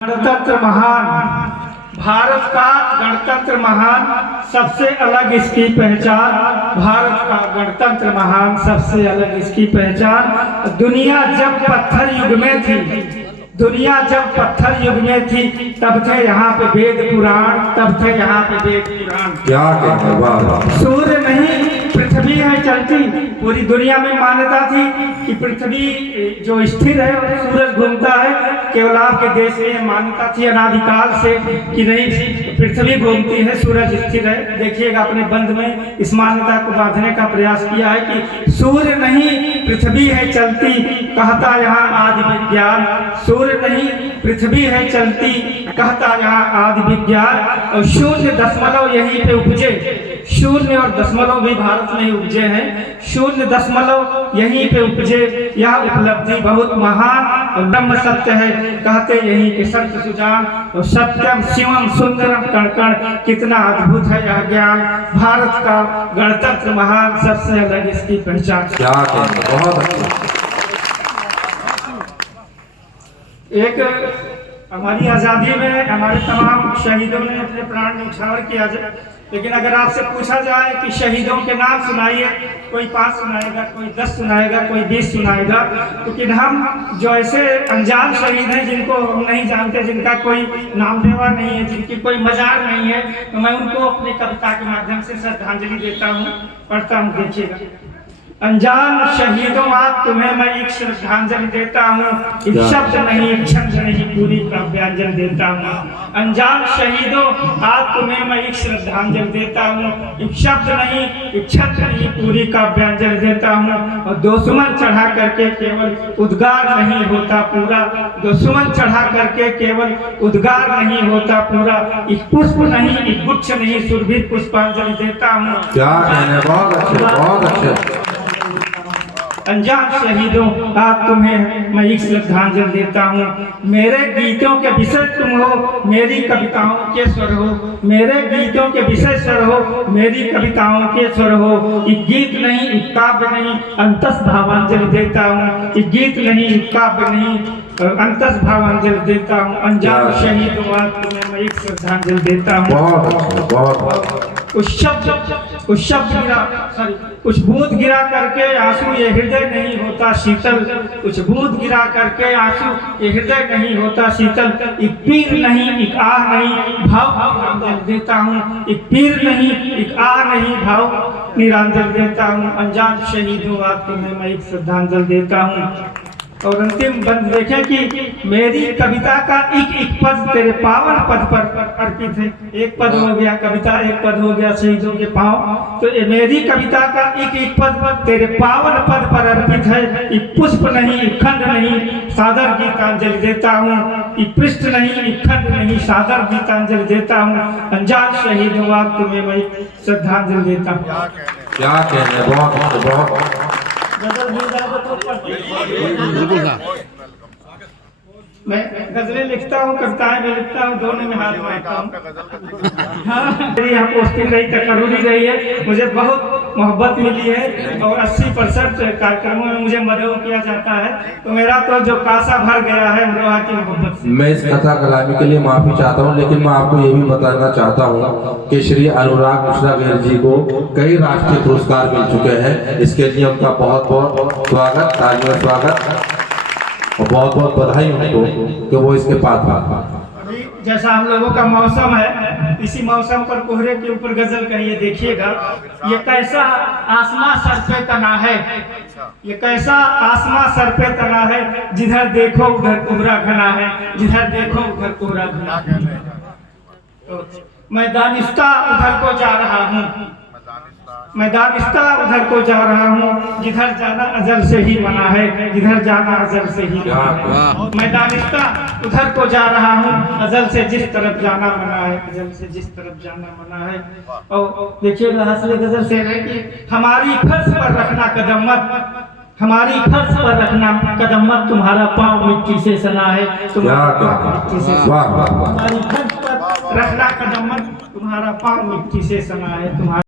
गणतंत्र महान, भारत का गणतंत्र महान, सबसे अलग इसकी पहचान। भारत का गणतंत्र महान, सबसे अलग इसकी पहचान। दुनिया जब पत्थर युग में थी, दुनिया जब पत्थर युग में थी, तब थे यहाँ पे वेद पुराण, तब थे यहाँ पे वेद पुराण। क्या कहते वाह। सूर्य नहीं पृथ्वी है चलती। पूरी दुनिया में मान्यता थी कि पृथ्वी जो स्थिर है और सूरज घूमता है। केवल आपके देश में मान्यता थी अनादिकाल से कि नहीं, पृथ्वी घूमती है, सूरज स्थिर है। देखिएगा अपने बंद में इस मान्यता को बांधने का प्रयास किया है कि सूर्य नहीं पृथ्वी है चलती, कहता यहाँ आदि विज्ञान। सूर्य नहीं पृथ्वी है चलती, कहता यहाँ आदि विज्ञान। और 0.0 यहीं पे उपजे, 0 और दशमलव भी भारत में उपजे हैं। 0.0 यहीं पे उपजे, यह उपलब्धि बहुत महान और ब्रह्म सत्य है, कहते यहीं के सत्य सुजान। और सत्यम शिवम सुंदरम कण कण, कितना अद्भुत है यह ज्ञान। भारत का गणतंत्र महान, सबसे अलग इसकी पहचान। क्या कहते, बहुत अच्छा। एक हमारी आज़ादी में हमारे तमाम शहीदों ने अपने प्राण न्यौछावर किया जाए, लेकिन अगर आपसे पूछा जाए कि शहीदों के नाम सुनाइए, कोई 5 सुनाएगा, कोई 10 सुनाएगा, कोई 20 सुनाएगा। लेकिन हम जो ऐसे अनजान शहीद हैं जिनको हम नहीं जानते, जिनका कोई नाम लेवा नहीं है, जिनकी कोई मजार नहीं है, तो मैं उनको अपनी कविता के माध्यम से श्रद्धांजलि देता हूँ, पढ़ता हूँ। देखिएगा, अनजान शहीदों आज तुम्हें मैं एक श्रद्धांजलि देता हूँ, एक शब्द नहीं, एक छंद नहीं, पूरी काव्यांजलि देता हूँ। अनजान शहीदों आज तुम्हें मैं एक श्रद्धांजलि देता हूँ, एक शब्द नहीं, एक छंद नहीं, पूरी काव्यांजलि देता हूँ। और दुश्मन चढ़ा करके केवल उद्गार नहीं होता पूरा, दुश्मन चढ़ा करके केवल उद्गार नहीं होता पूरा। एक पुष्प नहीं, एक गुच्छ नहीं, सुरभित पुष्पांजलि देता हूँ। क्या कहने, बहुत अच्छे, बहुत अच्छे। अनजान शहीदों आज तुम्हें मैं एक श्रद्धांजलि देता हूँ। मेरे गीतों के विषय तुम हो, मेरी कविताओं के स्वर हो। मेरे गीतों के विषय स्वर हो, मेरी कविताओं के स्वर हो। एक गीत नहीं, एक काव्य नहीं, अंतस भावांजलि देता हूँ। एक गीत नहीं, एक काव्य नहीं, अंतस भावांजलि देता हूँ। अनजान शहीदों आज तुम्हें मैं एक श्रद्धांजलि देता हूँ। बहुत अच्छा, बहुत। उस शब्द गिरा, सॉरी, कुछ बूंद गिरा करके आंसू ये हृदय नहीं होता शीतल। कुछ बूंद गिरा करके आंसू ये हृदय नहीं होता शीतल। एक पीर नहीं, एक आह नहीं, भाव निरांजलि देता हूँ। एक पीर नहीं, एक आह नहीं, भाव निरांजलि देता हूँ। अनजान शहीदों आज तुम्हें मैं एक श्रद्धांजलि देता हूँ। और अंतिम बंद देखें कि मेरी कविता का एक एक पद तेरे पावन पद पर अर्पित है। एक पद हो गया कविता, एक पद हो गया शहीदों के पांव। तो मेरी कविता का एक एक पद तेरे पावन पद पर अर्पित है। एक पुष्प नहीं, एक खंड नहीं, सादर गीतांजलि देता हूँ। एक पृष्ठ नहीं, एक खंड नहीं, सादर गीतांजलि देता हूँ। अनजान शहीदों आज तुम्हें मैं श्रद्धांजलि देता हूँ। क्या कहने, बहुत बहुत। मैं गजलें लिखता हूँ, कविताएं भी लिखता हूँ, दोनों में हाथ मारता हूँ। हाँ, मेरी यहाँ पोस्टिंग रही, तकर्री रही है, मुझे बहुत मोहब्बत मिली है। और 80% कार्यक्रमों में मुझे मदऊ किया जाता है। तो मेरा तो जो कासा भर गया है अमरोहा की मोहब्बत से। मैं इस कथा कलामी के लिए माफी चाहता हूँ, लेकिन मैं आपको ये भी बताना चाहता हूँ कि श्री अनुराग मिश्रा गिर जी को कई राष्ट्रीय पुरस्कार मिल चुके हैं। इसके लिए उनका बहुत बहुत स्वागत, तालियों स्वागत और बहुत बहुत बधाई उनको कि वो इसके पात्र। अभी जैसा हम लोगों का मौसम है, इसी मौसम पर कोहरे के ऊपर गजल कहिए। देखिएगा, ये कैसा आसमां सर पे तना है, ये कैसा आसमां सर पे तना है, जिधर देखो उधर कोहरा घना है, जिधर देखो उधर कोहरा घना है। तो मैं दानिस्ता उधर को जा रहा हूँ, मैं दानिस्ता उधर को जा रहा हूँ, जिधर जाना अजल से ही मना है, जिधर जाना अजल से ही मना है। मैं दानिस्ता उधर को जा रहा हूँ, अजल से जिस तरफ जाना मना है, अजल से जिस तरफ जाना मना है। और देखिए हंसले गजल से है कि हमारी फर्श पर रखना कदम मत, हमारी फर्श पर रखना कदम मत, तुम्हारा पाँव मिट्टी से सना है, तुम्हारा मिट्टी से। हमारी फर्श पर रखना कदम मत, तुम्हारा पाँव मिट्टी से सना है, तुम्हारा